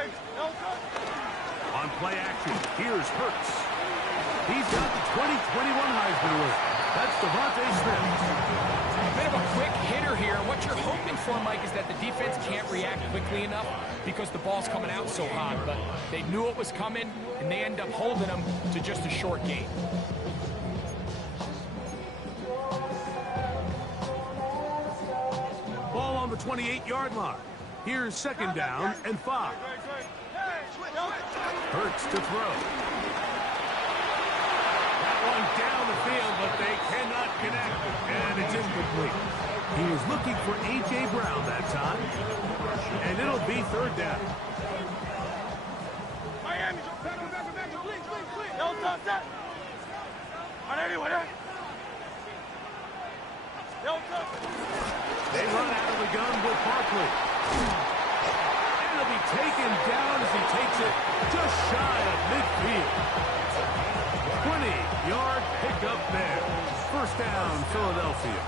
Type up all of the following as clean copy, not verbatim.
On play action, here's Hurts. He's got the 2021 Heisman winner. That's Devontae Smith. A bit of a quick hitter here. What you're hoping for, Mike, is that the defense can't react quickly enough because the ball's coming out so hot. But they knew it was coming, and they end up holding them to just a short gain. Ball on the 28-yard line. Here's second down and 5. Hurts to throw. That one down the field, but they cannot connect, and it's incomplete. He was looking for A.J. Brown that time, and it'll be third down. Miami, please. Don't touch that. They run out of the gun with Barkley. And he'll be taken down as he takes it just shy of midfield. 20-yard pickup there. First down, Philadelphia.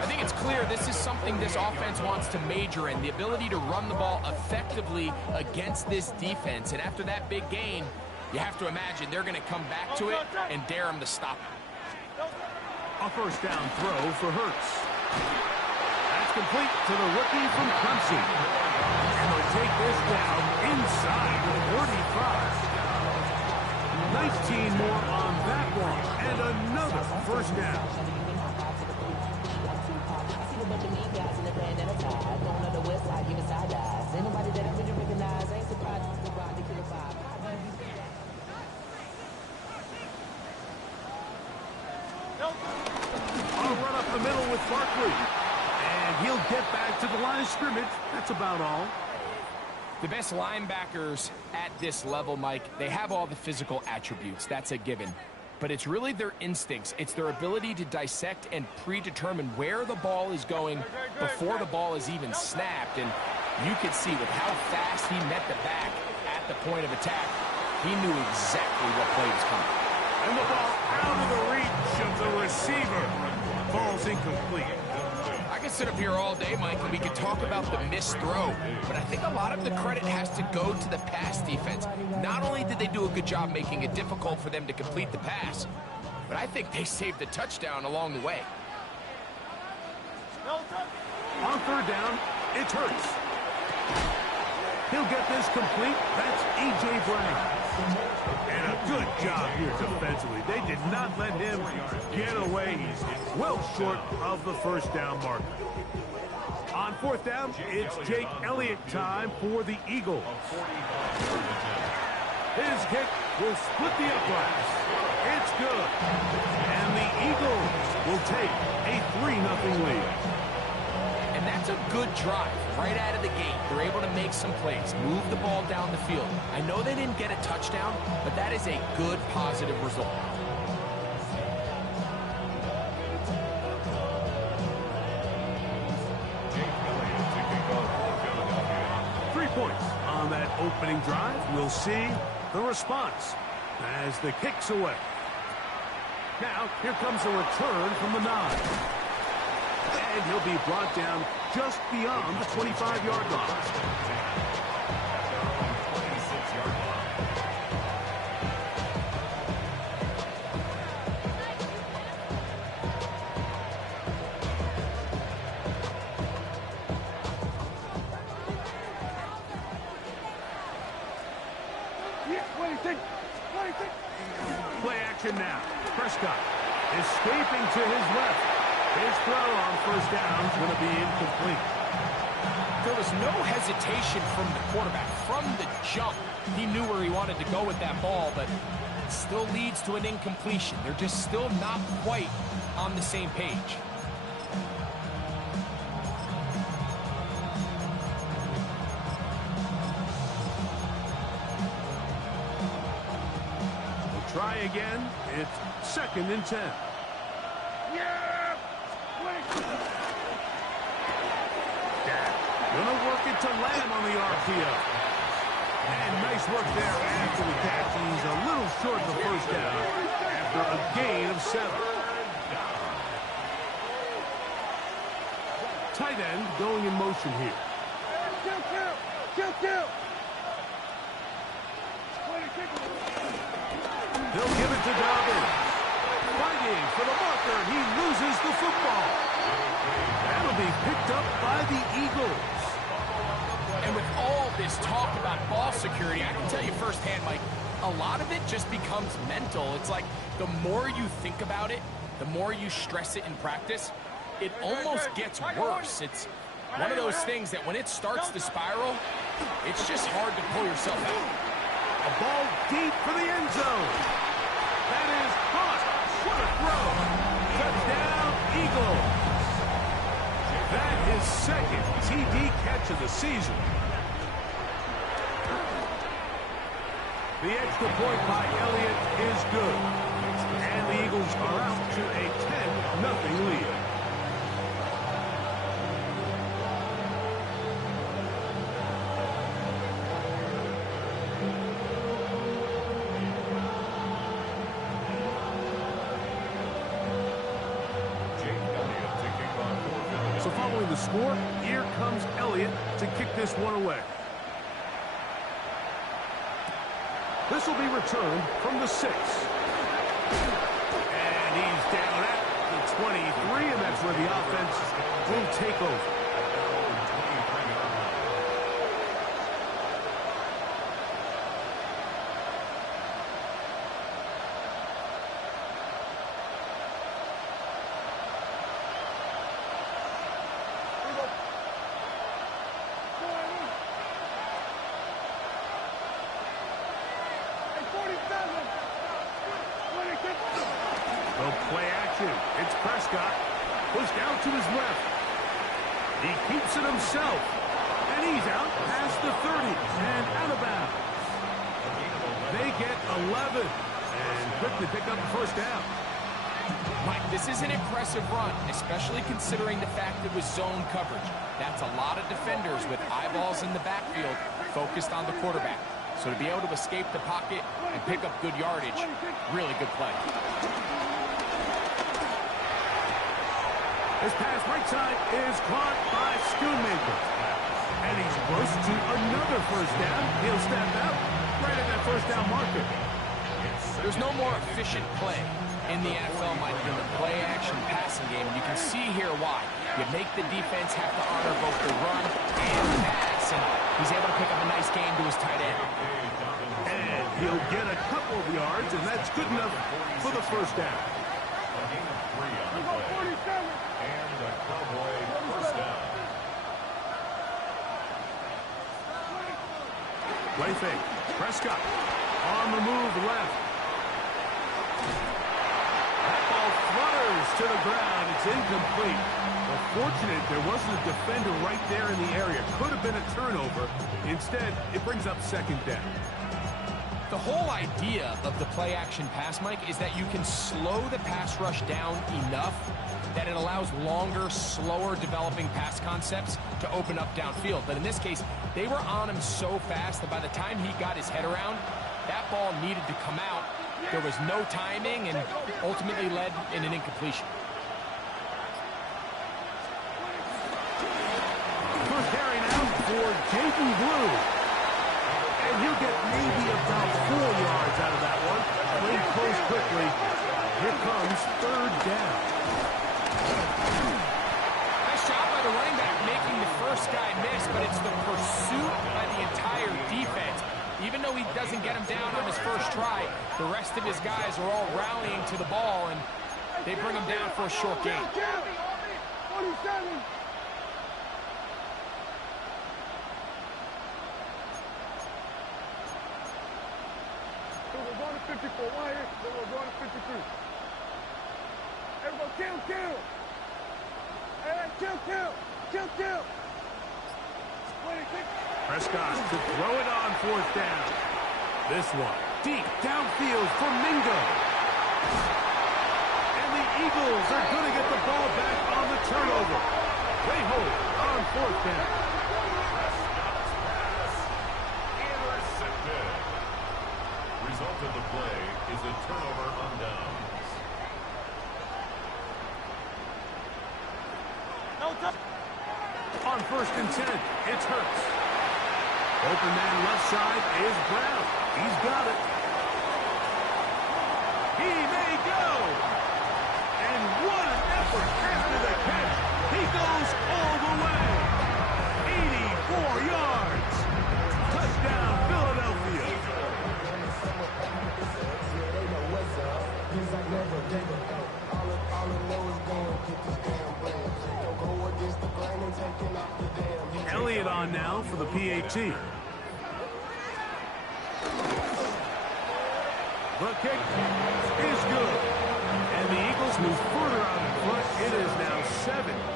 I think it's clear this is something this offense wants to major in, the ability to run the ball effectively against this defense. And after that big gain, you have to imagine they're going to come back to it and dare them to stop it. A first down throw for Hurts. That's complete to the rookie from Clemson. And they'll take this down inside the 35. 19 more on that one. And another first down. I'll run up the middle with Barkley. And he'll get back to the line of scrimmage. That's about all. The best linebackers at this level, Mike, they have all the physical attributes. That's a given. But it's really their instincts. It's their ability to dissect and predetermine where the ball is going before the ball is even snapped. And you could see with how fast he met the back at the point of attack, he knew exactly what play was coming. And the ball out of the reach of the receiver. Ball's incomplete. I could sit up here all day, Mike, and we could talk about the missed throw, but I think a lot of the credit has to go to the pass defense. Not only did they do a good job making it difficult for them to complete the pass, but I think they saved the touchdown along the way. On third down, it's Hurts. He'll get this complete. That's A.J. Brown. And a good job here defensively. They did not let him get away. He's well short of the first down marker. On fourth down, it's Jake Elliott time for the Eagles. His kick will split the uprights. It's good. And the Eagles will take a 3-0 lead. And that's a good drive right out of the gate. They're able to make some plays, move the ball down the field. I know they didn't get a touchdown, but that is a good, positive result. Points on that opening drive. We'll see the response as the kick's away. Now, here comes a return from the 9. And he'll be brought down just beyond the 25-yard line. Play action now. Prescott escaping to his left. His throw on first down is going to be incomplete. There was no hesitation from the quarterback. From the jump, he knew where he wanted to go with that ball, but it still leads to an incompletion. They're just still not quite on the same page. Try again. It's second and 10. Yeah! Gonna work it to Lamb on the RPO. And nice work there after the catch. He's a little short of the first down after a gain of 7. Tight end going in motion here. Kill. They'll give it to Dobbins. Fighting for the marker. He loses the football. That'll be picked up by the Eagles. And with all this talk about ball security, I can tell you firsthand, Mike, a lot of it just becomes mental. It's like the more you think about it, the more you stress it in practice, it almost gets worse. It's one of those things that when it starts to spiral, it's just hard to pull yourself out. A ball deep for the end zone. That is caught. What a throw. Touchdown, Eagles. That is second TD catch of the season. The extra point by Elliott is good. And the Eagles are out to a 10-0 lead. So following the score, here comes Elliott to kick this one away. This will be returned from the 6. And he's down at the 23, and that's where the offense will take over. No play action. It's Prescott. Pushed out to his left. He keeps it himself. And he's out past the 30 and out of bounds. They get 11 and quickly pick up the first down. Mike, this is an impressive run, especially considering the fact it was zone coverage. That's a lot of defenders with eyeballs in the backfield focused on the quarterback. So to be able to escape the pocket and pick up good yardage, really good play. His pass right side is caught by Schoonmaker. And he's close to another first down. He'll step out right at that first down marker. There's no more efficient play in the NFL, Mike, than the play-action passing game. And you can see here why. You make the defense have to honor both the run and the pass. And he's able to pick up a nice gain to his tight end. And he'll get a couple of yards, and that's good enough for the first down. Play fake. Prescott on the move left. That ball flutters to the ground. It's incomplete. Well, fortunate there wasn't a defender right there in the area. Could have been a turnover. Instead, it brings up second down. The whole idea of the play-action pass, Mike, is that you can slow the pass rush down enough that it allows longer, slower developing pass concepts to open up downfield. But in this case, they were on him so fast that by the time he got his head around, that ball needed to come out. There was no timing and ultimately led in an incompletion. First carry now for Jaden Blue. And he'll get maybe about 4 yards out of that one. Played close quickly. Here comes third down. Nice job by the running back making the first guy miss, but it's the pursuit by the entire defense. Even though he doesn't get him down on his first try, the rest of his guys are all rallying to the ball, and they bring him down for a short gain. 47. We're going to 54. One here, then we're going to 53. Everybody, kill. Hey, kill. 26. Prescott to throw it on fourth down. This one deep downfield for Mingo. And the Eagles are going to get the ball back on the turnover. They hold on fourth down. Intercepted. Result of the play is a turnover on downs. On first and 10, it's Hurts. Open man left side is Brown. He's got it. He may go. And what an effort after the catch. He goes all the way. 84 yards. Touchdown, Philadelphia. Elliott on now for the PAT. The kick is good. And the Eagles move further out in front. It is now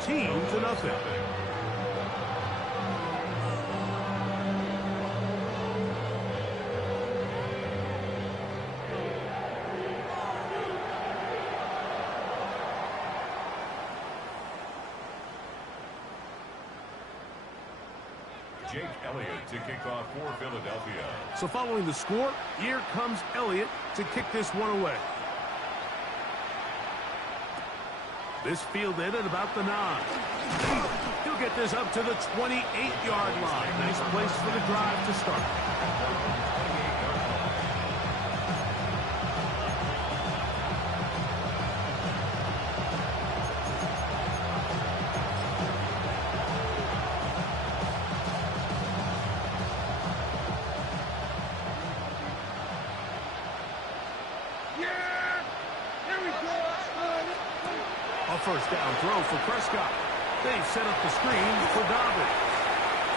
17-0. Jake Elliott to kick off for Philadelphia. So following the score, here comes Elliott to kick this one away. This fielded at about the 9. He'll get this up to the 28-yard line. Nice place for the drive to start. First down throw for Prescott. They set up the screen for Dobbins.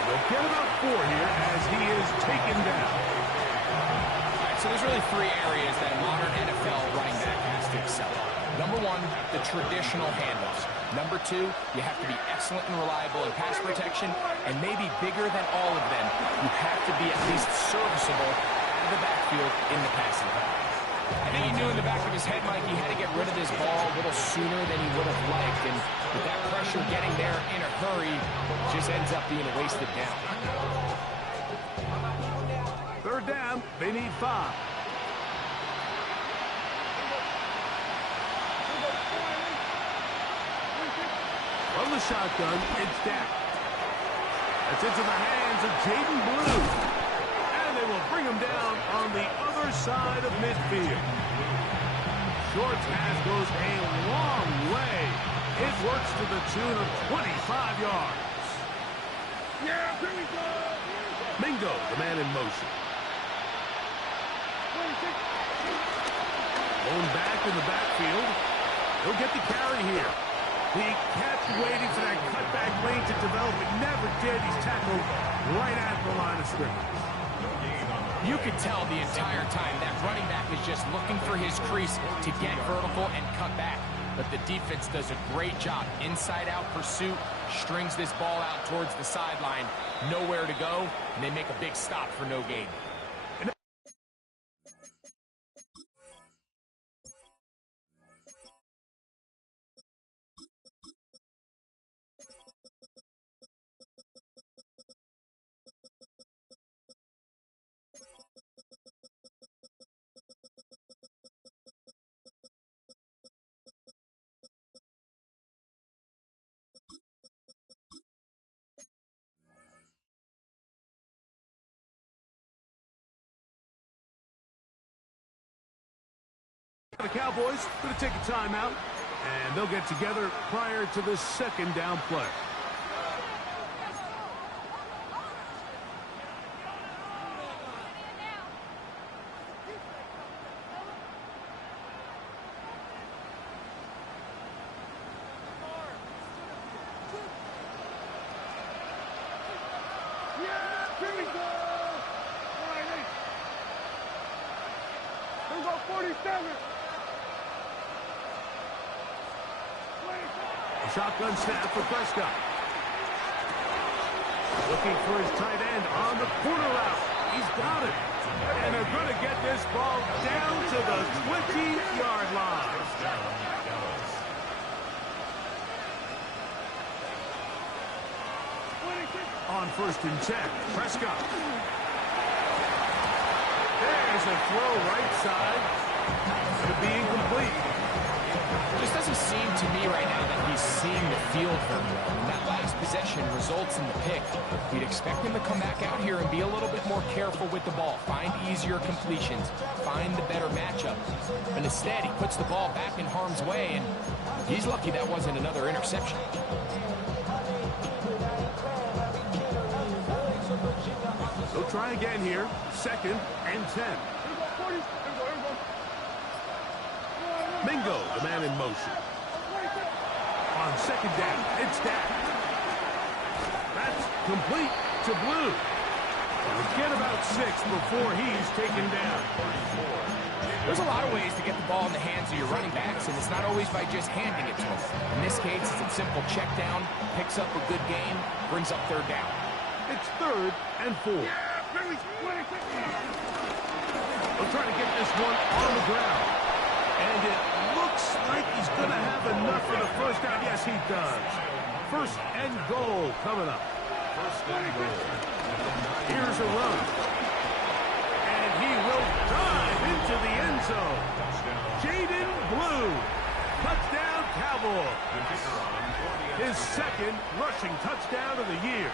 They'll get about 4 here as he is taken down. All right, so there's really 3 areas that a modern NFL running back has to excel at. Number 1, the traditional handoffs. Number 2, you have to be excellent and reliable in pass protection, and maybe bigger than all of them, you have to be at least serviceable out of the backfield in the passing game. I think he knew in the back of his head, Mike, he had to get rid of this ball a little sooner than he would have liked. And with that pressure getting there in a hurry, it just ends up being a wasted down. 3rd down, they need 5. From the shotgun, it's Dak. That's into the hands of Jaden Blue. They will bring him down on the other side of midfield. Short pass goes a long way. It works to the tune of 25 yards. Yeah, here we go. Mingo, the man in motion. Going back in the backfield. He'll get the carry here. He kept waiting for that cutback lane to develop. It never did. He's tackled right at the line of scrimmage. You could tell the entire time that running back is just looking for his crease to get vertical and cut back. But the defense does a great job. Inside-out pursuit, strings this ball out towards the sideline. Nowhere to go, and they make a big stop for no gain. The Cowboys going to take a timeout, and they'll get together prior to the 2nd down play. Yeah, here we go. All right, here we go, 47. Shotgun snap for Prescott. Looking for his tight end on the corner route. He's got it. And they're going to get this ball down to the 20-yard line. On 1st and 10, Prescott. There's a throw right side. It's going to be incomplete. Just doesn't seem to me right now that he's seeing the field very well. And that last possession results in the pick. You'd expect him to come back out here and be a little bit more careful with the ball, find easier completions, find the better matchup. But instead, he puts the ball back in harm's way, and he's lucky that wasn't another interception. They'll try again here. 2nd and 10. Mingo, the man in motion. On 2nd down, it's Dak. That's complete to Blue. Get about 6 before he's taken down. There's a lot of ways to get the ball in the hands of your running backs, and it's not always by just handing it to them. In this case, it's a simple check down, picks up a good gain, brings up 3rd down. It's 3rd and 4. They'll try to get this one on the ground. And it looks like he's going to have enough for the 1st down. Yes, he does. 1st and goal coming up. 1st and goal. Here's a run. And he will dive into the end zone. Jaden Blue. Touchdown, Cowboys. His 2nd rushing touchdown of the year.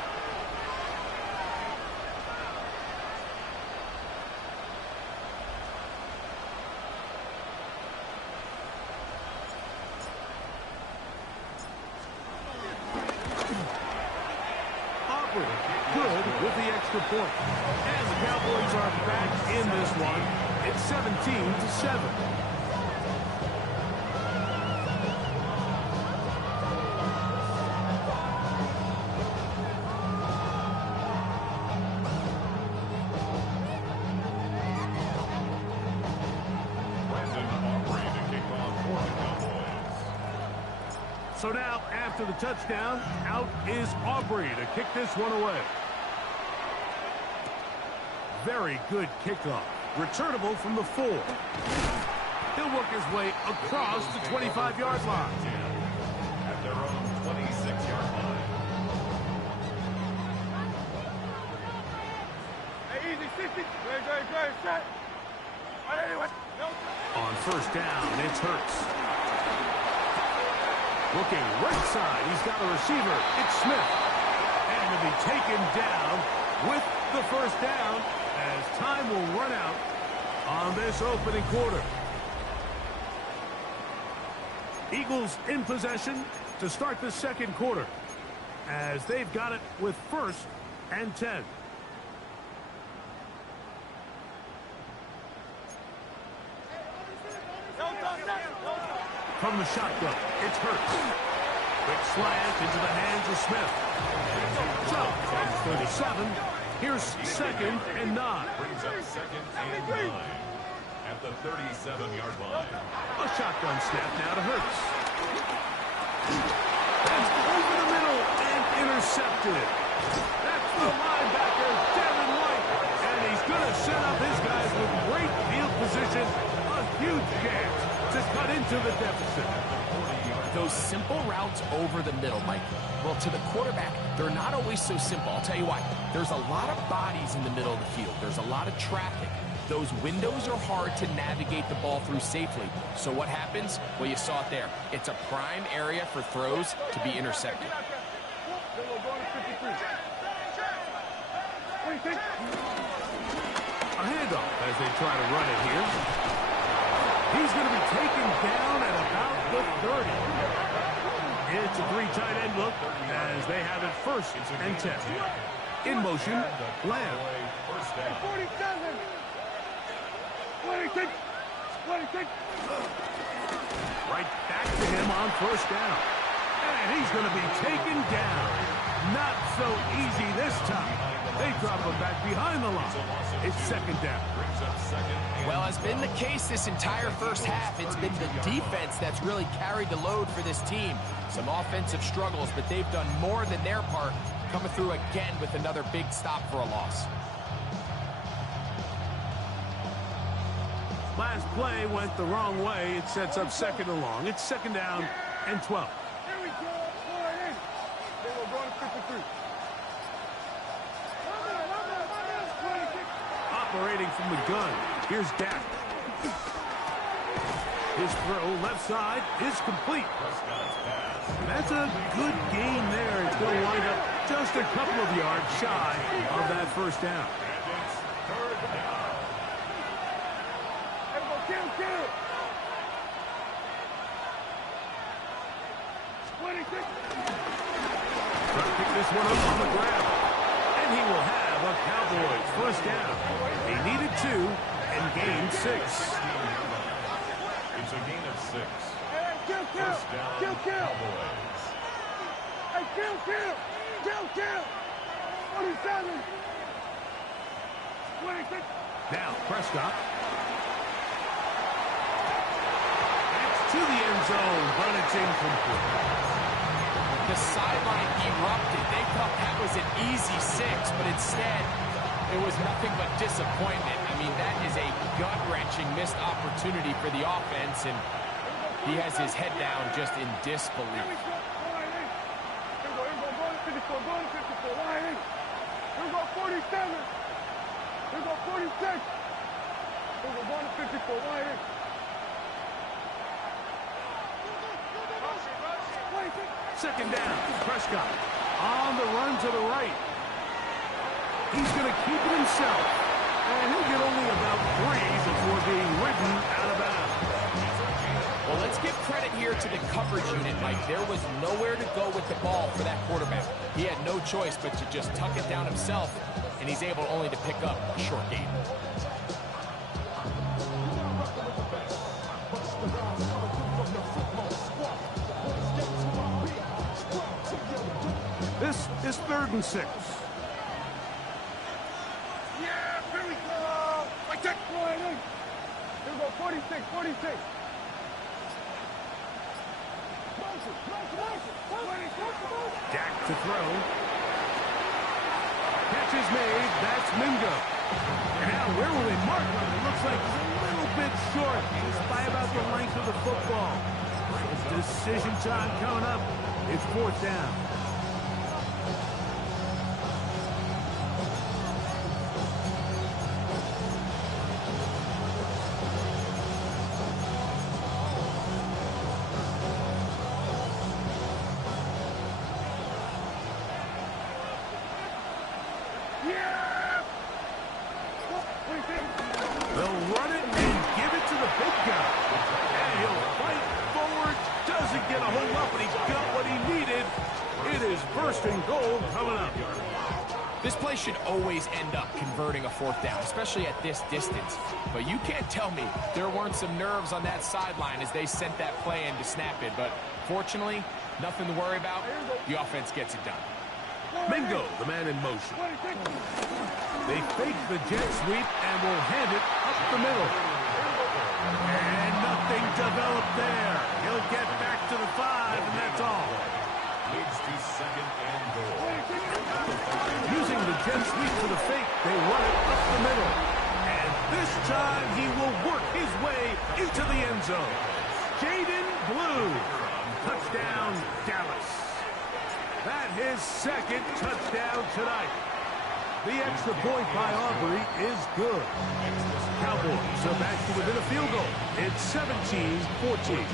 Good with the extra point. And the Cowboys are back in this one. It's 17-7. So now, after the touchdown, out is Aubrey to kick this one away. Very good kickoff. Returnable from the 4. He'll work his way across the 25-yard line. At their own 26-yard line. Hey, easy, 60. Great, set. Anyway. On 1st down, it's Hurts. Looking right side, he's got a receiver. It's Smith. And to be taken down with the 1st down as time will run out on this opening quarter. Eagles in possession to start the 2nd quarter as they've got it with 1st and 10. From the shotgun, it's Hurts. Quick slant into the hands of Smith. So, from 37, here's 2nd and 9. Brings up 2nd and 9 at the 37-yard line. A shotgun snap now to Hurts. That's over the middle and intercepted. That's the linebacker, Devin White. And he's going to set up his guys with great field position. A huge chance to cut into the deficit. Those simple routes over the middle, Mike. Well, to the quarterback, they're not always so simple. I'll tell you why. There's a lot of bodies in the middle of the field. There's a lot of traffic. Those windows are hard to navigate the ball through safely. So what happens? Well, you saw it there. It's a prime area for throws to be intercepted. A handoff as they try to run it here. He's going to be taken down at about the 30. It's a 3 tight end look as they have it 1st and 10. In motion, Lamb. 47. 26. 26. Right back to him on 1st down. And he's going to be taken down. Not so easy this time. They drop him back behind the line. It's 2nd down. Well, has been the case this entire 1st half. It's been the defense that's really carried the load for this team. Some offensive struggles, but they've done more than their part, coming through again with another big stop for a loss. Last play went the wrong way. It sets up 2nd and long. It's 2nd down and 12. Here we go. They were going to 53. Operating from the gun. Here's Dak. His throw left side is complete. That's a good gain there. It's going to wind up just a couple of yards shy of that first down. Trying to pick this one up on the ground. And he will have a Cowboys first down. He needed 2 and gained 6. It's a gain of 6. Kill. First down, Cowboys. Hey, kill. 47. 26. Now, Prescott. It's to the end zone, but it's incomplete. The sideline erupted. They thought that was an easy 6, but instead, it was nothing but disappointment. I mean, that is a gut-wrenching missed opportunity for the offense, and he has his head down just in disbelief. Here we go, 47. Here we go, 46. Here we go, going to 54. Wide. Second down, Prescott on the run to the right. He's going to keep it himself, and he'll get only about 3 before being ridden out of bounds. Well, let's give credit here to the coverage unit, Mike. There was nowhere to go with the ball for that quarterback. He had no choice but to just tuck it down himself, and he's able only to pick up a short gain. This is 3rd and 6. Yeah, here we go. I check. Here we go, 46. Dak to throw. Catch is made. That's Mingo. And now where will they mark him? It looks like he's a little bit short, just by about the length of the football. Decision time coming up. It's 4th down. They'll run it and give it to the big guy. And he'll fight forward. Doesn't get a hold up, but he's got what he needed. It is 1st and goal coming up. This play should always end up converting a 4th down, especially at this distance. But you can't tell me there weren't some nerves on that sideline as they sent that play in to snap it. But fortunately, nothing to worry about. The offense gets it done. Mingo, the man in motion. They fake the jet sweep and will hand it up the middle. And nothing developed there. He'll get back to the 5, and that's all. Leads to 2nd and goal. Using the jet sweep for the fake, they run it up the middle. And this time he will work his way into the end zone. Jaden Blue. Touchdown, Dallas. That his 2nd touchdown tonight. The extra point by Aubrey is good. Cowboys are back to within a field goal. It's 17-14.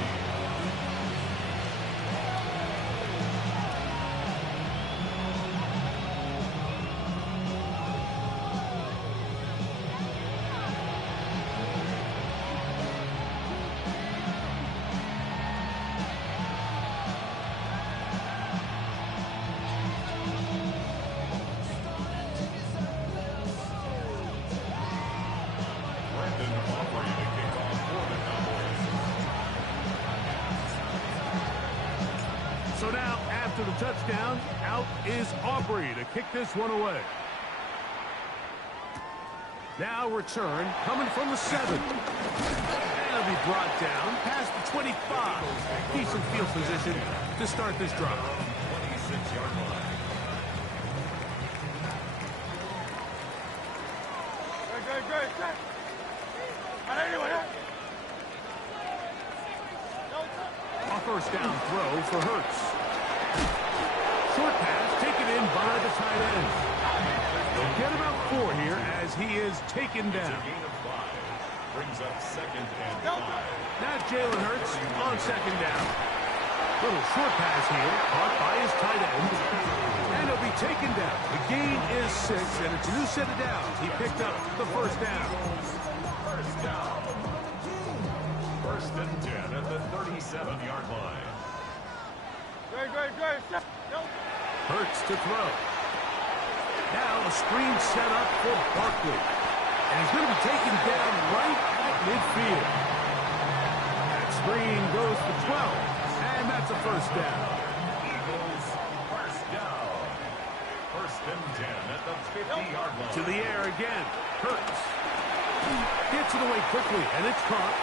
So now, after the touchdown, out is Aubrey to kick this one away. Now return coming from the 7. And it'll be brought down past the 25. Decent field position to start this drive. 26-yard line. Great. A first down throw for Hurts. Short pass taken in by the tight end. They'll get about 4 here as he is taken down. Gain of 5. brings up 2nd and 5. Now Jalen Hurts on 2nd down. Little short pass here, caught by his tight end. And he'll be taken down. The gain is 6, and it's a new set of downs. He picked up the 1st down. First down. 1st and 10 at the 37-yard line. Great. Hurts to throw. Now a screen set up for Barkley. And he's going to be taken down right at midfield. That screen goes for 12. And that's a 1st down. Eagles, 1st down. 1st and 10 at the 50-yard line. To the air again. Hurts. Gets it away quickly, and it's caught.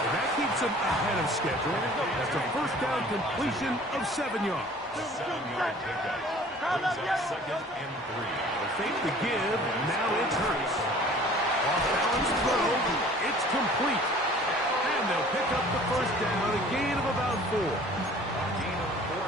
And that keeps him ahead of schedule. That's a 1st down completion of 7 yards. A 7-yard pickup. Brings up 2nd and 3. They'll fake the give, and now it's Hurts. Off balance throw. It's complete. And they'll pick up the 1st down, a gain of about 4.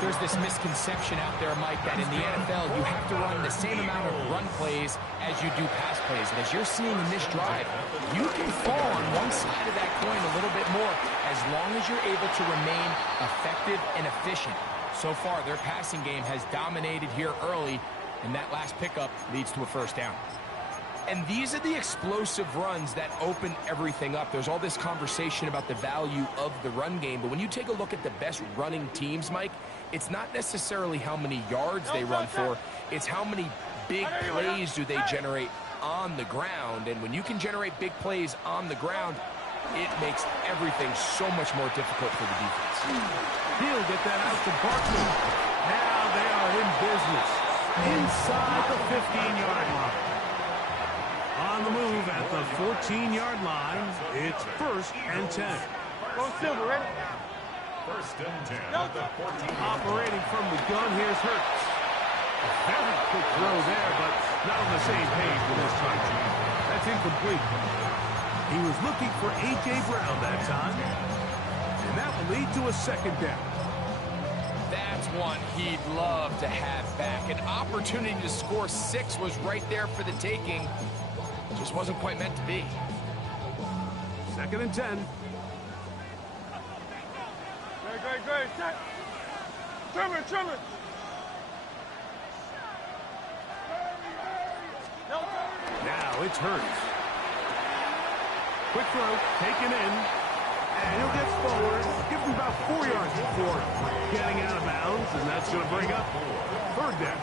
There's this misconception out there, Mike, that in the NFL you have to run the same amount of run plays as you do pass plays. And as you're seeing in this drive, you can fall on one side of that coin a little bit more as long as you're able to remain effective and efficient. So far, their passing game has dominated here early, and that last pickup leads to a 1st down. And these are the explosive runs that open everything up. There's all this conversation about the value of the run game, but when you take a look at the best running teams, Mike, it's not necessarily how many yards they run for, it's how many big plays do they generate on the ground. And when you can generate big plays on the ground, it makes everything so much more difficult for the defense. He'll get that out to Barkley. Now they are in business. Inside the 15-yard line. On the move at the 14-yard line, it's 1st and 10. Go Silver, ready? 1st and 10 at the 14. Operating from the gun, here's Hurts. A very quick throw there, but not on the same page with this time. That's incomplete. He was looking for A.J. Brown that time, and that will lead to a 2nd down. That's one he'd love to have back. An opportunity to score 6 was right there for the taking. Just wasn't quite meant to be. 2nd and 10. Great. Set. Trimmer. Now it's Hurts. Quick throw, taken in, and he'll get forward. Give him about 4 yards before getting out of bounds, and that's going to bring up 3rd down.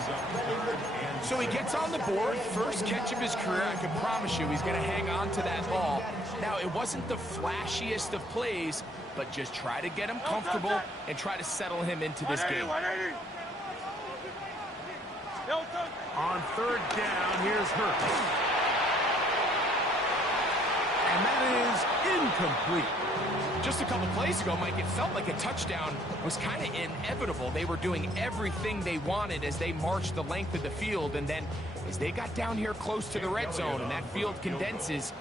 So he gets on the board, first catch of his career. I can promise you he's going to hang on to that ball. Now, it wasn't the flashiest of plays, but just try to get him comfortable and try to settle him into this game. On 3rd down, here's Hurts. And that is incomplete. Just a couple plays ago, Mike, it felt like a touchdown was kind of inevitable. They were doing everything they wanted as they marched the length of the field, and then as they got down here close to the red zone and that field condenses,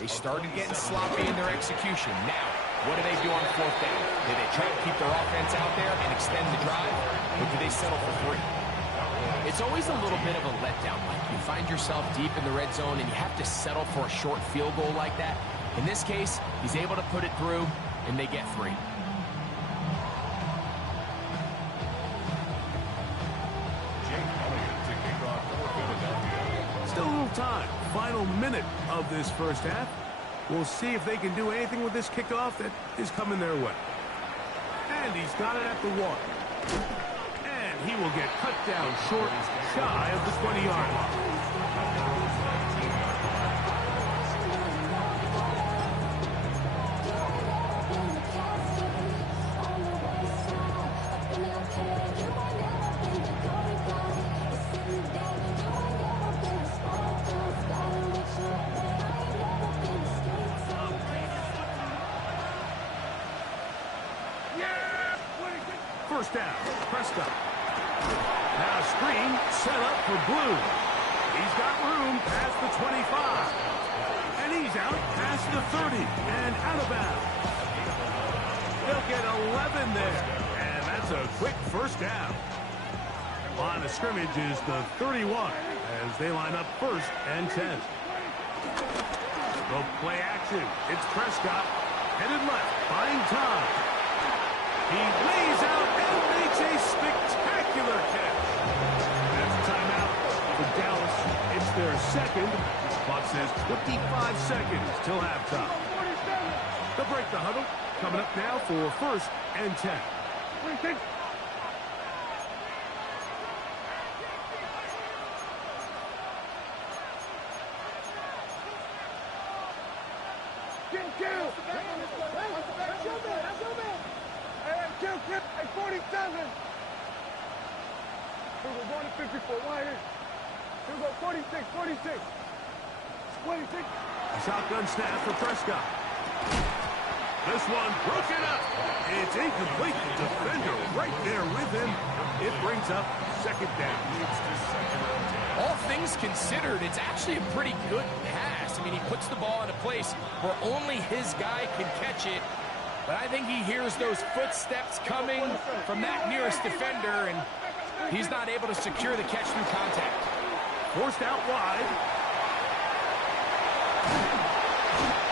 they started getting sloppy in their execution. Now, what do they do on 4th down? Do they try to keep their offense out there and extend the drive, or do they settle for 3? It's always a little bit of a letdown, Mike. You find yourself deep in the red zone and you have to settle for a short field goal like that. In this case, he's able to put it through, and they get 3. Still a little time. Final minute of this 1st half. We'll see if they can do anything with this kickoff that is coming their way. And he's got it at the 1. And he will get cut down short, shy of the 20-yard line. First down, Prescott. Now screen set up for Blue. He's got room past the 25. And he's out past the 30 and out of bounds. They'll get 11 there. And that's a quick 1st down. Line of scrimmage is the 31 as they line up 1st and 10. Both play action. It's Prescott. Headed left. Buying time. He lays out and makes a spectacular catch. That's a timeout for Dallas. It's their second. Clock says 25 seconds till halftime. They'll break the huddle. Coming up now for 1st and 10. Hey, 47. Here we go, going to 54. Wide in. Here we go, 46, 46. 26. A shotgun snap for Prescott. This one broken up. It's incomplete. The defender right there with him. It brings up 2nd down. All things considered, it's actually a pretty good pass. I mean, he puts the ball in a place where only his guy can catch it. But I think he hears those footsteps coming from that nearest defender, and he's not able to secure the catch through contact. Forced out wide.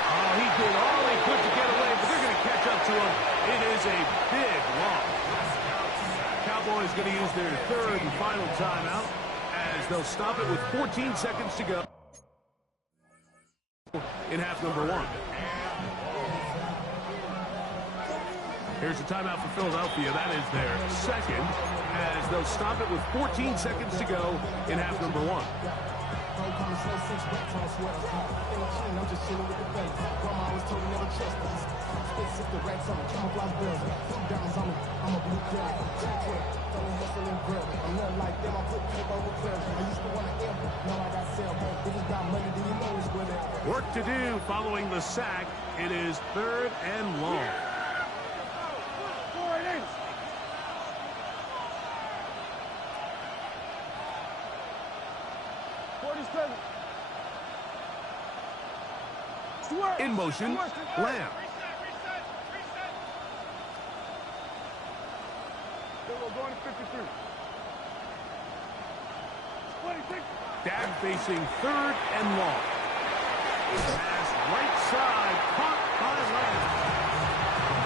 Oh, he did all he could to get away, but they're going to catch up to him. It is a big loss. Cowboys going to use their 3rd and final timeout as they'll stop it with 14 seconds to go in half number 1. Here's a timeout for Philadelphia. That is their 2nd as they'll stop it with 14 seconds to go in half number 1. Work to do following the sack. It is 3rd and long. 47. In motion, Lamb. We're going to 53. 26. Dak facing 3rd and long. Pass right side, caught by Lamb.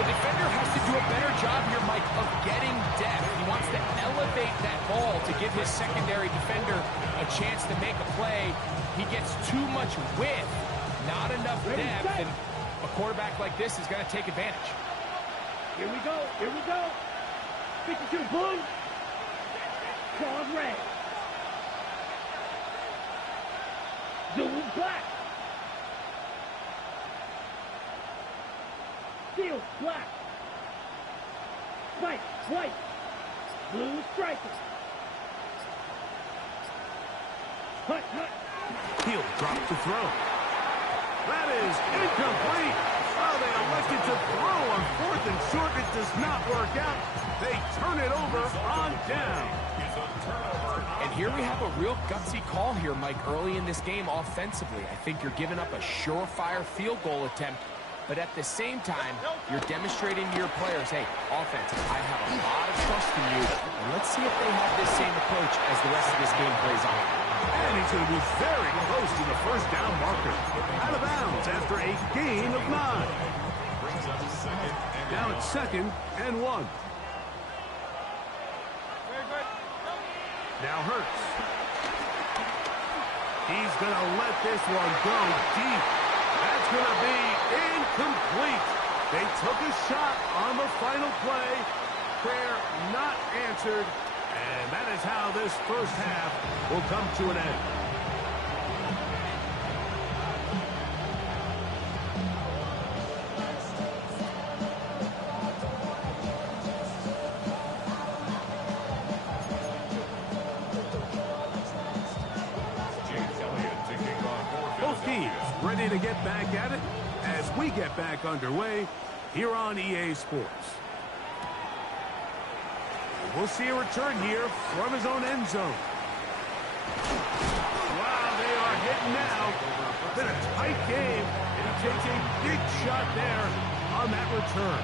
The defender has to do a better job here, Mike, of getting depth. He wants to elevate that ball to give his secondary defender a chance to make a play. He gets too much width, not enough depth, and a quarterback like this is going to take advantage. Here we go. Here we go. 52, boom. Card red. Blue black. Steel black. White, white. Blue striker. Hut, hut. He'll drop the throw. That is incomplete. Oh, they elected to throw on 4th and short. It does not work out. They turn it over on down. And here we have a real gutsy call here, Mike, early in this game offensively. I think you're giving up a surefire field goal attempt, but at the same time, you're demonstrating to your players, hey, offense, I have a lot of trust in you, and let's see if they have this same approach as the rest of this game plays on. And he's going to be very close to the 1st down marker. Out of bounds after a gain of 9. Now it's 2nd and 1. Now Hurts. He's going to let this one go deep. That's going to be incomplete. They took a shot on the final play. Prayer not answered. And that is how this 1st half will come to an end. Both teams ready to get back at it as we get back underway here on EA Sports. We'll see a return here from his own end zone. Wow, they are hitting now. It's been a tight game, and he takes a big shot there on that return.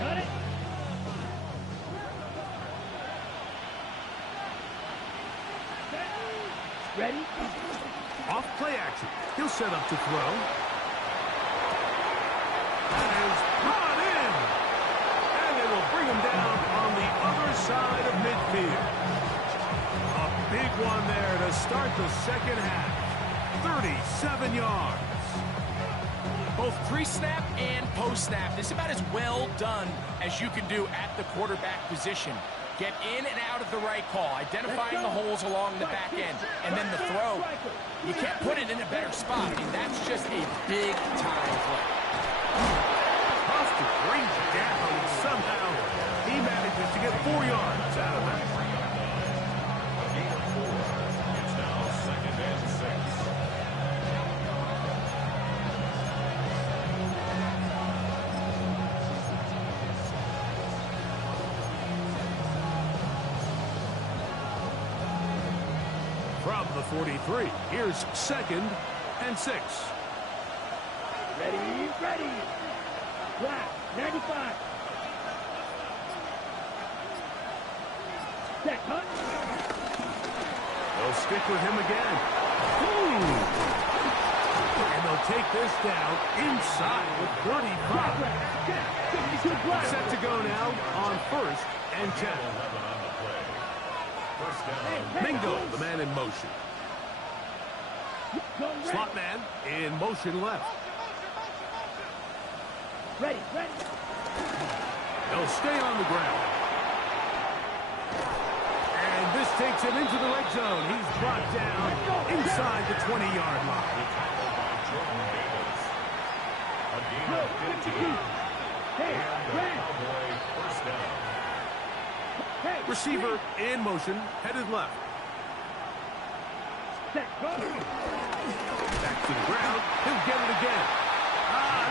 Got it. Ready? Off play action. He'll set up to throw. That is brought in. And it will bring him down on the other side of midfield. A big one there to start the second half. 37 yards. Both pre-snap and post-snap. This is about as well done as you can do at the quarterback position. Get in and out of the right call, identifying the holes along the back end, and then the throw. You can't put it in a better spot. I mean, that's just a big-time play. Tough to bring down, and somehow he manages to get 4 yards out of that. It's now 2nd and 6. From the 43, here's 2nd and 6. Ready, ready. Black, 95. Set, hunt. They'll stick with him again. And they'll take this down inside with 35. Set to go now on 1st and 10. Mingo, the man in motion. Slot man in motion left. Ready, ready. They'll stay on the ground. And this takes him into the red zone. He's brought down inside the 20-yard line. Hey, red. Receiver in motion, headed left. Set, go. Back to the ground. He'll get it again.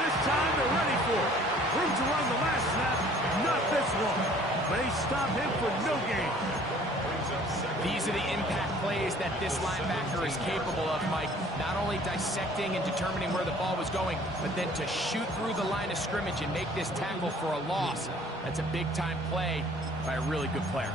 This time they're ready for it. Room to run the last snap. Not this one. They stop him for no gain. These are the impact plays that this linebacker is capable of, Mike. Not only dissecting and determining where the ball was going, but then to shoot through the line of scrimmage and make this tackle for a loss. That's a big-time play by a really good player.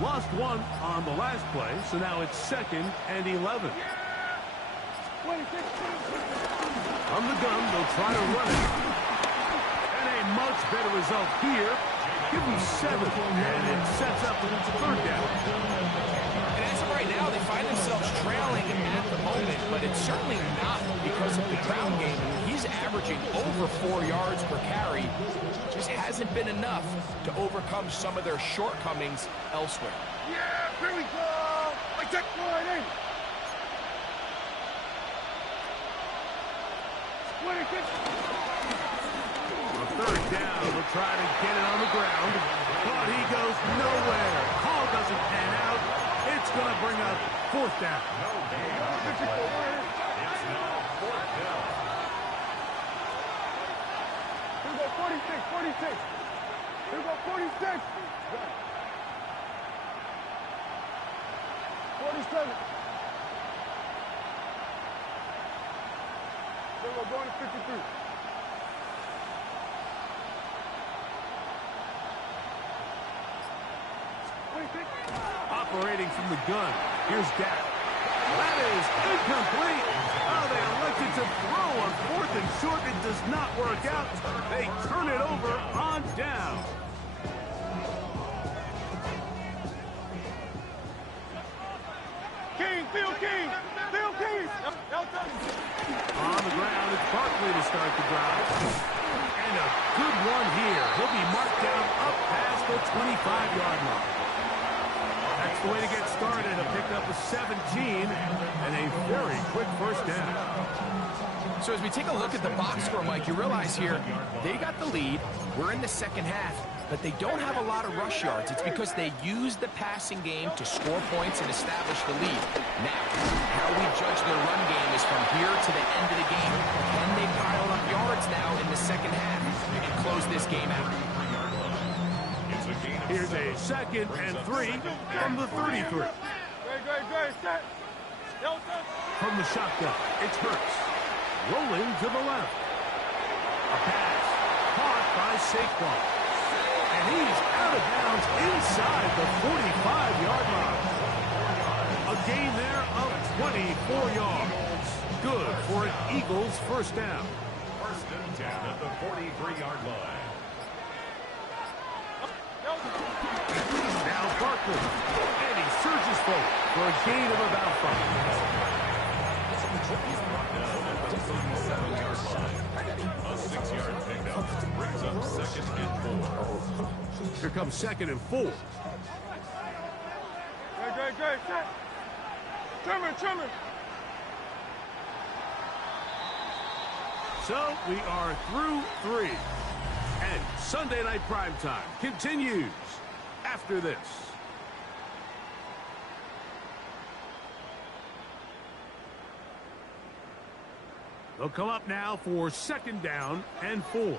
Lost one on the last play, so now it's 2nd and 11. From the gun, they'll try to run it. And a much better result here. Give them 7, and it sets up 3rd down. And as of right now, they find themselves trailing at the moment, but it's certainly not because of the ground game. He's averaging over 4 yards per carry. Just hasn't been enough to overcome some of their shortcomings elsewhere. Yeah, here we go. I take one in. 26. On 3rd down, they'll try to get it on the ground. But he goes nowhere. Call doesn't pan out. It's going to bring up 4th down. No gain on the play. It's now 4th down. Here we go, 46, 46. Here we go, 46. 47. Here we go, going to 53. Operating from the gun. Here's Dak. That is incomplete. Oh, they elected to throw on 4th and short. It does not work out. They turn it over on down. King, Phil King. Phil King. On the ground, it's Barkley to start the drive. And a good one here. He'll be marked down up past the 25-yard line. That's the way to get started. A pickup of 17 and a very quick 1st down. So as we take a look at the box score, Mike, you realize here they got the lead. We're in the second half, but they don't have a lot of rush yards. It's because they use the passing game to score points and establish the lead. Now, how we judge their run game is from here to the end of the game. Can they pile up yards now in the second half and close this game out? Here's a 2nd and 3 from the 33. Great, set. From the shotgun, it's Hurts. Rolling to the left. A pass. caught by Saquon. And he's out of bounds inside the 45-yard line. A gain there of 24 yards. Good for an Eagles first down. First and 10 at the 43-yard line. Now Barkley. And he surges forward for a gain of about 5. He's brought down at the 37-yard line. A 6-yard pickup brings up second and 4. Here comes second and 4. Great. Trimmer. So we are through 3. And Sunday Night Primetime continues after this. They'll come up now for second down and 4.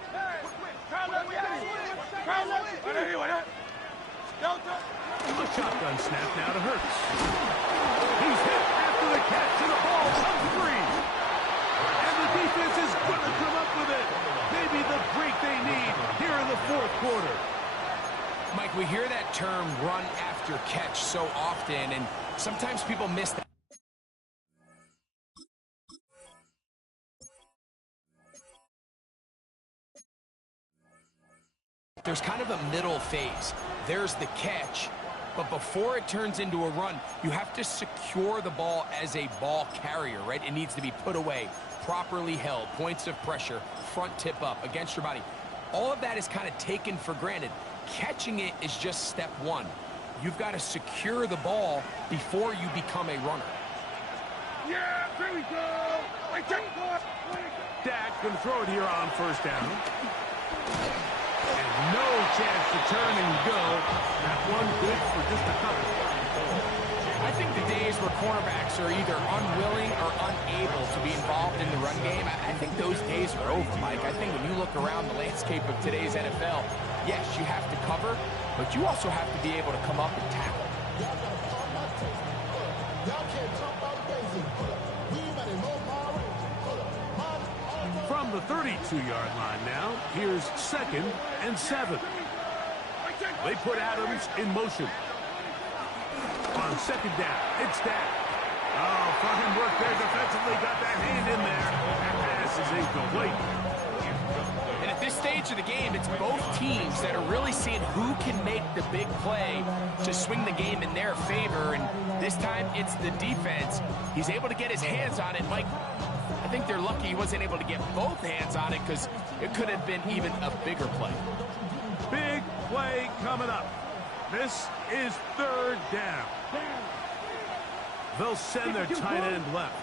A shotgun snap now to Hurts. He's hit after the catch, and the ball comes free. And the defense is going to come up with it. Maybe the break they need here in the fourth quarter. Mike, we hear that term run after catch so often, and sometimes people miss that. There's kind of a middle phase. There's the catch, but before it turns into a run, you have to secure the ball as a ball carrier, right? It needs to be put away, properly held, points of pressure, front tip up against your body. All of that is kind of taken for granted. Catching it is just step one. You've got to secure the ball before you become a runner. Yeah, there we go. Dak can throw it here on first down. And no chance to turn and go. That one good for just a couple. I think the days where cornerbacks are either unwilling or unable to be involved in the run game, I think those days are over, Mike. I think when you look around the landscape of today's NFL, yes, you have to cover, but you also have to be able to come up and tackle. From the 32-yard line now, here's second and 7. They put Adams in motion. On second down, it's Dak. Oh, fine work there defensively. Got that hand in there. That pass is incomplete. And at this stage of the game, it's both teams that are really seeing who can make the big play to swing the game in their favor. And this time, it's the defense. He's able to get his hands on it. Mike, I think they're lucky he wasn't able to get both hands on it because it could have been even a bigger play. Big play coming up. This is third down. They'll send their tight end left.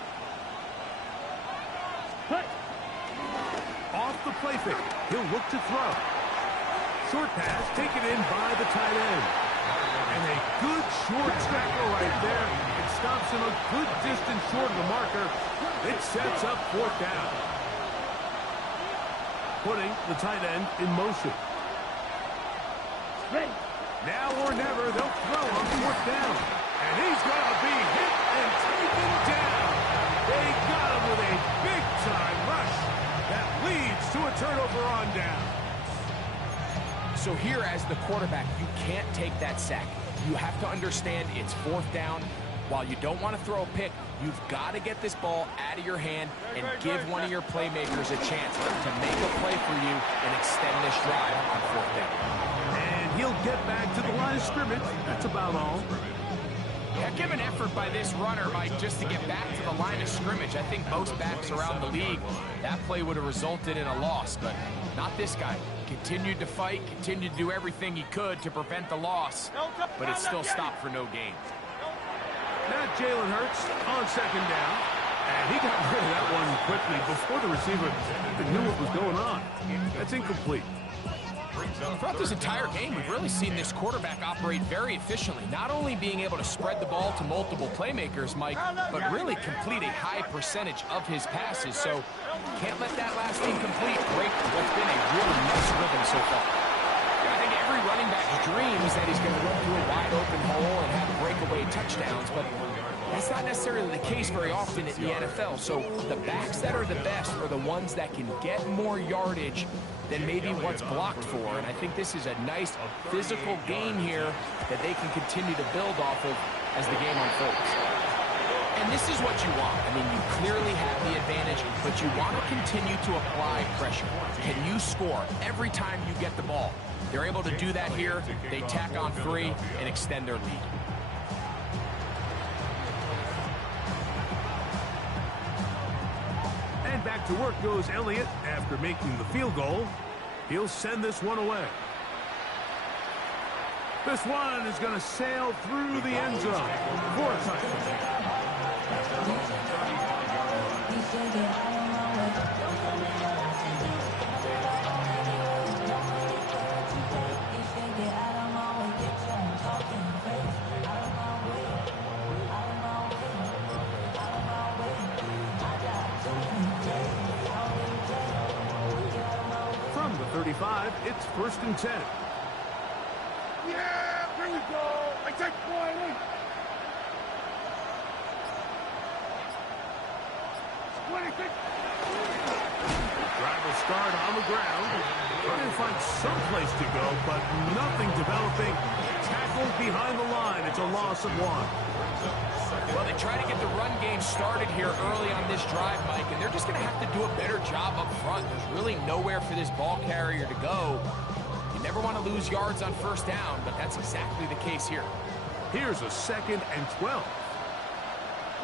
Off the play fake. He'll look to throw. Short pass taken in by the tight end. And a good short tackle right there. It stops him a good distance short of the marker. It sets up fourth down. Putting the tight end in motion. Now or never, they'll throw on fourth down. And he's going to be hit and taken down. They got him with a big-time rush that leads to a turnover on down. So here as the quarterback, you can't take that sack. You have to understand it's fourth down. While you don't want to throw a pick, you've got to get this ball out of your hand and give one of your playmakers a chance to make a play for you and extend this drive on fourth down. And he'll get back to the line of scrimmage. That's about all. Yeah, give an effort by this runner, Mike, just to get back to the line of scrimmage. I think most backs around the league, that play would have resulted in a loss, but not this guy. Continued to fight, continued to do everything he could to prevent the loss, but it still stopped for no gain. Now Jalen Hurts on second down. And he got rid of that one quickly before the receiver even knew what was going on. That's incomplete. Throughout this entire game, we've really seen this quarterback operate very efficiently, not only being able to spread the ball to multiple playmakers, Mike, but really complete a high percentage of his passes. So can't let that last incomplete break what's been a really nice rhythm so far. I think every running back dreams that he's going to run through a wide open hole and have breakaway touchdowns, but That's not necessarily the case very often in the NFL. So the backs that are the best are the ones that can get more yardage than maybe what's blocked for. And I think this is a nice physical game here that they can continue to build off of as the game unfolds. And this is what you want. I mean, you clearly have the advantage, but you want to continue to apply pressure. Can you score every time you get the ball? They're able to do that here. They tack on 3 and extend their lead. And back to work goes Elliott after making the field goal. He'll send this one away. This one is going to sail through the end zone for a touchdown. From the 35, it's 1st and 10. Yeah, here we go. I take Wiley. Drive will start on the ground. Trying to find some place to go, but nothing developing. Tackled behind the line. It's a loss of 1. Well, they try to get the run game started here early on this drive, Mike, and they're just going to have to do a better job up front. There's really nowhere for this ball carrier to go. You never want to lose yards on 1st down, but that's exactly the case here. Here's a 2nd and 12.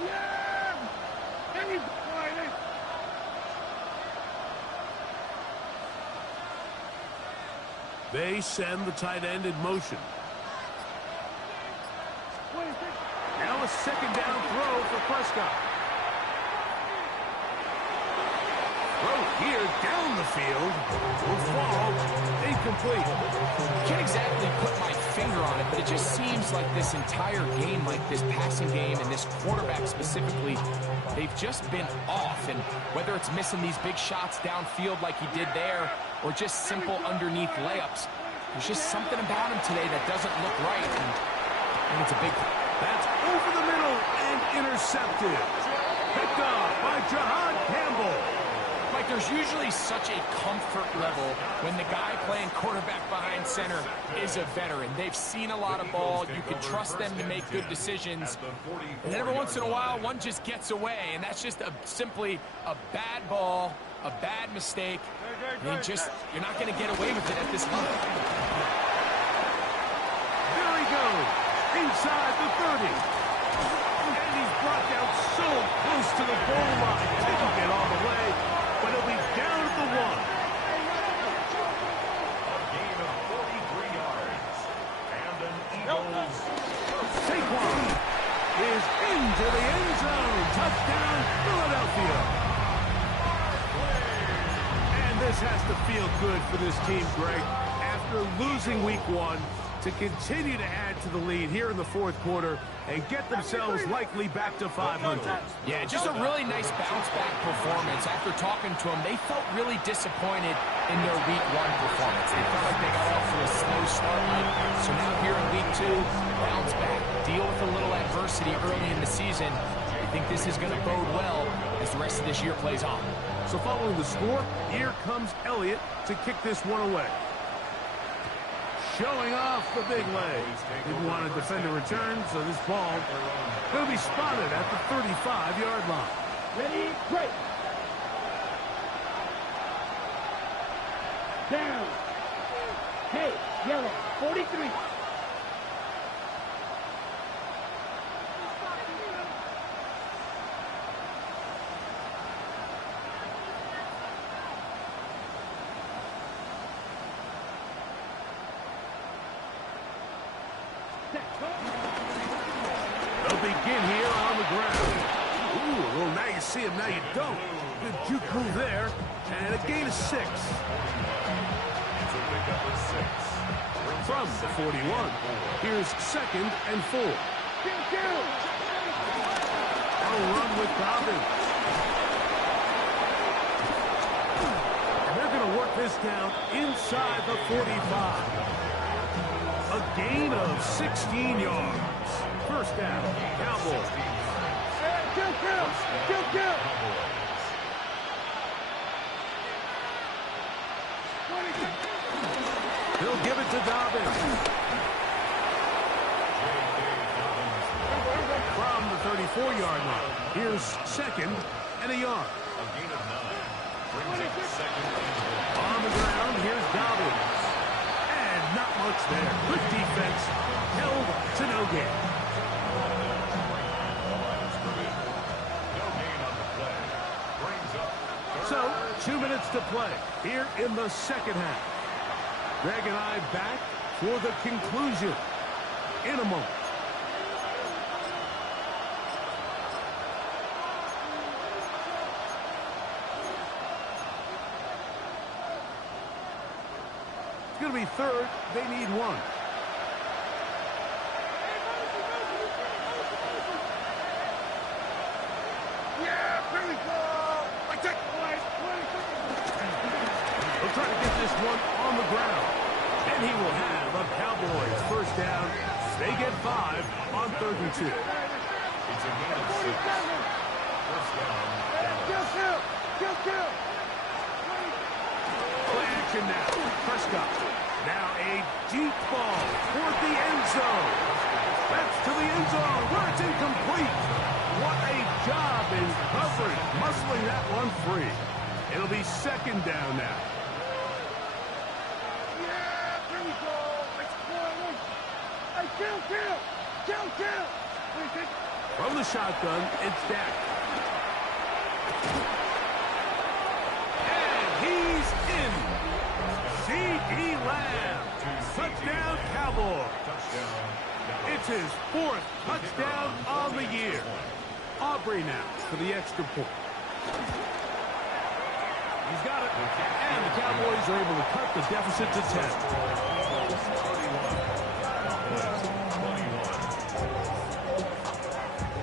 Yeah! Can you find it? They send the tight end in motion. Now a 2nd down throw for Prescott. Throw here down the field. Will fall. Incomplete. Can't exactly put my finger on it, but it just seems like this entire game, like this passing game and this quarterback specifically, they've just been off. And whether it's missing these big shots downfield like he did there or just simple underneath layups, there's just something about him today that doesn't look right. And it's a big thing. That's over the middle and intercepted. Picked off by Jahan Campbell. Mike, there's usually such a comfort level when the guy playing quarterback behind center is a veteran. They've seen a lot of ball. You can trust them to make good decisions. And then every once in a while, one just gets away, and that's just simply a bad ball, a bad mistake. And you're not going to get away with it at this level. There he goes. Inside the 30. And he's brought down so close to the goal line. Didn't get all the way, but he'll be down at the 1. A gain of 43 yards. And an Eagles. Saquon is into the end zone. Touchdown, Philadelphia. And this has to feel good for this team, Greg. After losing week 1, to continue to add to the lead here in the 4th quarter and get themselves likely back to 500. Yeah, just a really nice bounce-back performance. After talking to them, they felt really disappointed in their week 1 performance. They felt like they got off to a slow start, Mike. So now here in week 2, bounce back, deal with a little adversity early in the season. I think this is going to bode well as the rest of this year plays on. So following the score, here comes Elliott to kick this one away. Showing off the big legs. Didn't want to defend a return, so this ball will be spotted at the 35-yard line. Ready, break. Down. Hey, yellow, 43. They'll begin here on the ground. Ooh, well, now you see him, now you don't. Good juke move there, and a gain of 6. It's a pickup of 6. From the 41, here's 2nd and 4. A run with Dobbins. And they're going to work this down inside the 45. A gain of 16 yards. 1st down, Cowboys. Kill, kill. Kill, kill. 26. He'll give it to Dobbins. From the 34-yard line. Here's second and a yard. A gain of 9. Brings up second and 1. On the ground, here's Dobbins. And not much there. Good defense. Held to no gain. No gain on the play. Brings up So, 2 minutes to play here in the second half. Greg and I back for the conclusion in a moment. It's going to be third. They need one. Yeah, here we go. I take the play. 26. He'll try to get this one on the ground. And he will have a Cowboys first down. They get 5 on 3rd and 2. It's a gain of 6. 47. First down. Kill, kill. Kill, kill. Play action now. Prescott. Now a deep ball toward the end zone. That's to the end zone where it's incomplete. What a job in coverage, muscling that one free. It'll be second down now. Yeah, here we go. Let's go. Hey, kill, kill. Kill, kill. 26. From the shotgun, it's Dak. And he's in. C.D. Lamb. Touchdown, Cowboys. It's his 4th touchdown on the year. Aubrey now for the extra point. He's got it. And the Cowboys are able to cut the deficit to 10.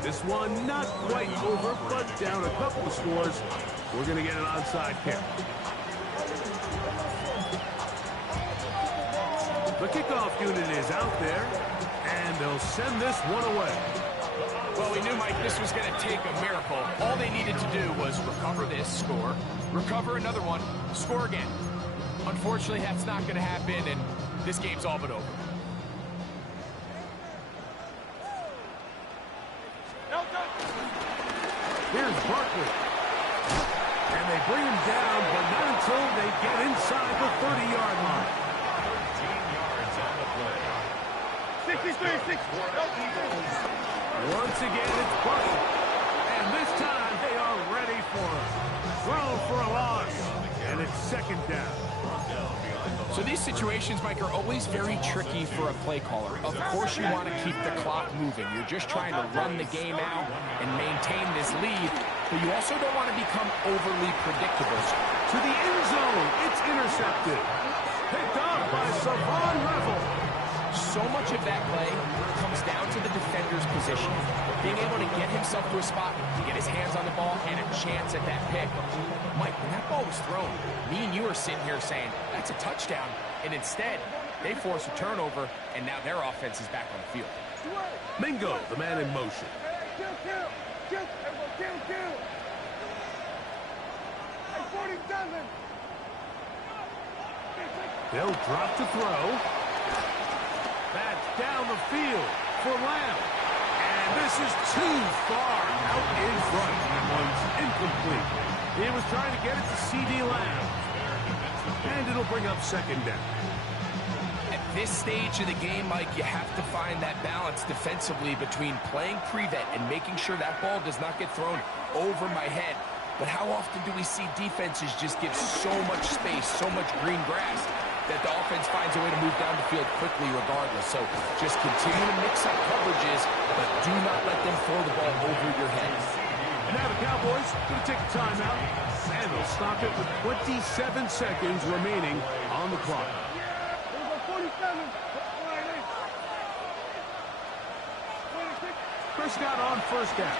This one not quite over, but down a couple of scores. We're going to get an onside kick. The kickoff unit is out there, and they'll send this one away. Well, we knew, Mike, this was going to take a miracle. All they needed to do was recover this, score, recover another one, score again. Unfortunately, that's not going to happen, and this game's all but over. Here's Barkley. And they bring him down, but not until they get inside the 30-yard line. 13 yards on the play. 63, 6. Once again, it's Barkley. And this time, they are ready for him. Thrown for a loss. And it's second down. So these situations, Mike, are always very tricky for a play caller. Of course you want to keep the clock moving. You're just trying to run the game out and maintain this lead, but you also don't want to become overly predictable. To the end zone, it's intercepted. Picked up by Savon Revel. So much of that play comes down to the defender's position. Being able to get himself to a spot, get his hands on the ball, and a chance at that pick. Mike, when that ball was thrown, me and you are sitting here saying, that's a touchdown. And instead, they force a turnover, and now their offense is back on the field. Mingo, the man in motion. Kill, kill. Kill, kill, kill. Hey, 47. They'll drop to throw. That's down the field for Lamb. And this is too far out in front. That one's incomplete. He was trying to get it to C.D. Lamb. And it'll bring up second down. At this stage of the game, Mike, you have to find that balance defensively between playing prevent and making sure that ball does not get thrown over my head. But how often do we see defenses just give so much space, so much green grass, that the offense finds a way to move down the field quickly regardless? So just continue to mix up coverages, but do not let them throw the ball over your head. And now the Cowboys going to take a timeout, and they'll stop it with 27 seconds remaining on the clock. There we go, 47. Prescott on first down.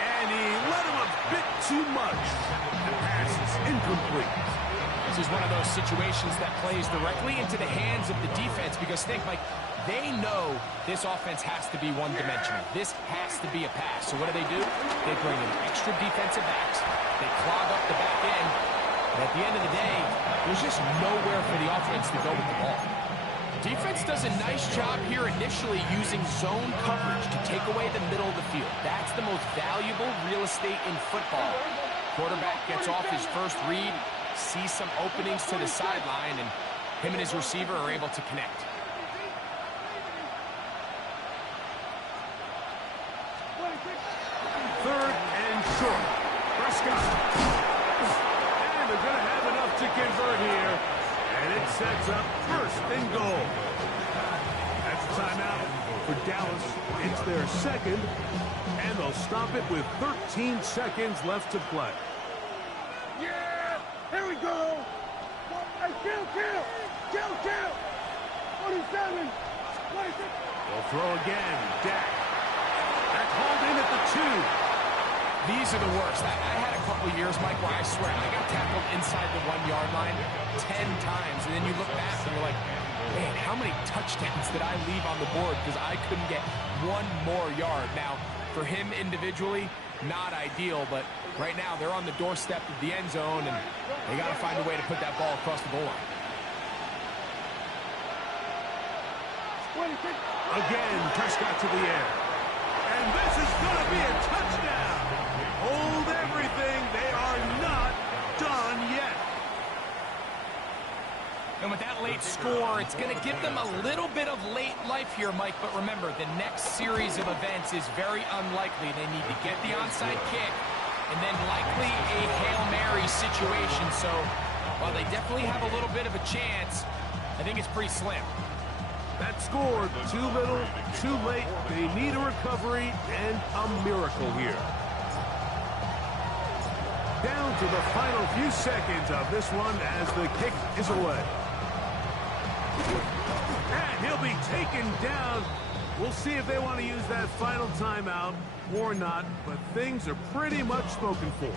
And he let him a bit too much. The pass is incomplete. This is one of those situations that plays directly into the hands of the defense because think, Mike, they know this offense has to be one-dimensional. This has to be a pass. So what do? They bring in extra defensive backs. They clog up the back end. And at the end of the day, there's just nowhere for the offense to go with the ball. Defense does a nice job here initially using zone coverage to take away the middle of the field. That's the most valuable real estate in football. Quarterback gets off his first read, sees some openings to the sideline, and him and his receiver are able to connect. Third and short. Prescott. And they're going to have enough to convert here. And it sets up first and goal. That's a timeout for Dallas. It's their second. And they'll stop it with 13 seconds left to play. Yeah! Here we go! Hey, kill! 47! 26! They'll throw again. Dak. That called in at the 2. These are the worst. I had a couple years, Mike, where I swear I got tackled inside the 1-yard line 10 times. And then you look back and you're like, man, how many touchdowns did I leave on the board because I couldn't get one more yard? Now, for him individually, not ideal, but right now they're on the doorstep of the end zone, and they got to find a way to put that ball across the goal line. Again, Prescott to the air. And this is going to be a touchdown. Hold everything. They are not done yet. And with that late score, it's going to give them a little bit of late life here, Mike. But remember, the next series of events is very unlikely. They need to get the onside kick and then likely a Hail Mary situation. So while they definitely have a little bit of a chance, I think it's pretty slim. That score, too little, too late. They need a recovery and a miracle here. Down to the final few seconds of this one as the kick is away. And he'll be taken down. We'll see if they want to use that final timeout or not, but things are pretty much spoken for.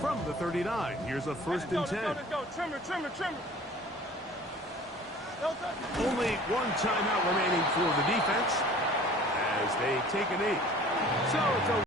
From the 39, here's a first and 10. Let's go. Trimmer. Only one timeout remaining for the defense as they take a knee. So it's a